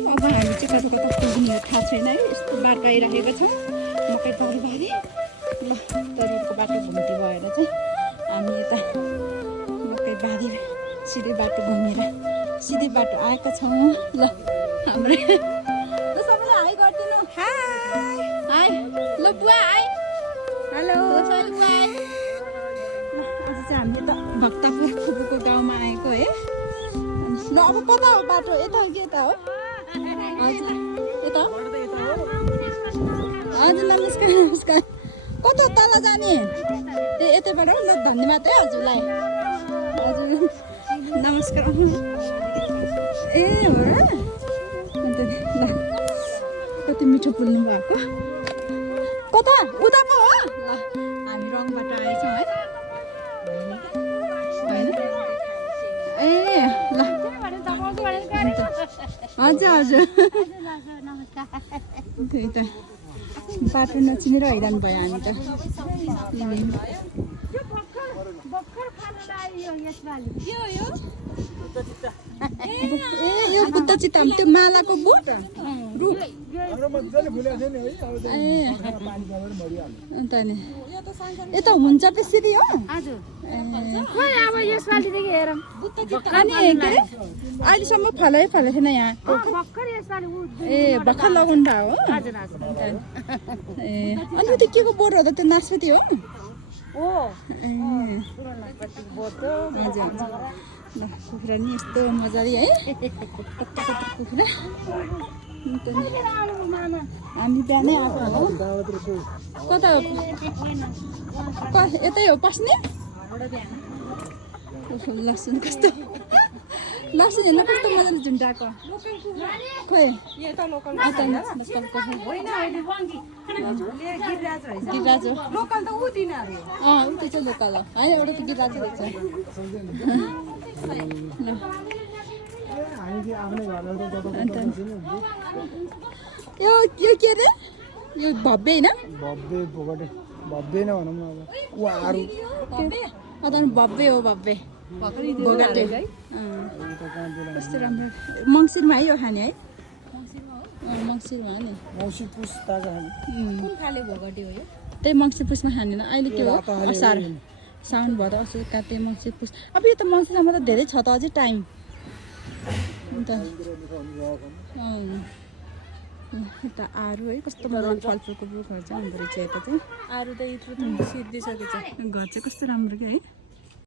अब हामी चाहिँ कता कता पुग्ने थाहा छैन है। यस्तो बाटो आइरहेको छ मकै बारी ल तरुलको बाटो घुम्ती भएर चाहिँ हामी यता मकै बारी सिधै बाटो घुमेर सिधै बाटो आएका छौँ। ल हाम्रो सबैलाई हाई गरिदिनु। हाई ल बुवा हाई। हेलो बुवा। आज चाहिँ हामी त भक्तपुर फुपूको गाउँमा आएको है। ल अब कता हो बाटो? यता हो कि यता हो? हजुर यता हजुर नमस्कार नमस्कार। कता तल जाने? ए यतैबाट ल धन्यवाद है हजुरलाई। हजुर नमस्कार। ए हो र? अन्त ल कति मिठो बोल्नु भएको। कता उता पो हो? ल हामी रङबाट आएछौँ है। ए ल हजुर हजुर त्यही त बाटो नचिनेर हैरान भयो हामी त। ए यो बुद्ध चित्ता त्यो मालाको बोट रुख ए अन्त नि यता हुन्छ त्यसरी हो। अनि के अरे अहिलेसम्म फलै थिएन यहाँ। ए भर्खर लगाउनु भयो हो। ए अनि त्यो के को बोट हो त? त्यो नास्पाती हो? ए हजुर ल कुखुरा नि यस्तो मजाले है कुखुरा। हामी बिहानै आएको हो। कता यतै हो पस्ने? लसुन कस्तो लसुन हेर्नु कस्तो मजाले झुन्डाएको खोइ गिरिराज हो। लोकल त ऊ त्यो चाहिँ लोकल हो है। एउटा त गिरिराज रहेछ। यो के अरे यो भव्य होइन? भव्य नै भनौँ न अब आरु भव्य हो भव्य भोगाटे। कस्तो राम्रो मङ्सिरमा है यो खाने है। मङ्सिरमा नि मौसी पुस ताजा कुन खाले भोगाटे हो यो? त्यही मङ्सिर पुसमा खाने न। अहिले के हो असार साउन भएर असोज काटे मङ्सिर पुस। अब यो त मङ्सिरमा त धेरै छ त अझै टाइम। अन्त यता आरु है कस्तो मजाले फलफुलको रुखहरू चाहिँ हुँदो रहेछ। यता चाहिँ आरु त यत्रो त सिद्धिसकेको छ। घर चाहिँ कस्तो राम्रो क्या है।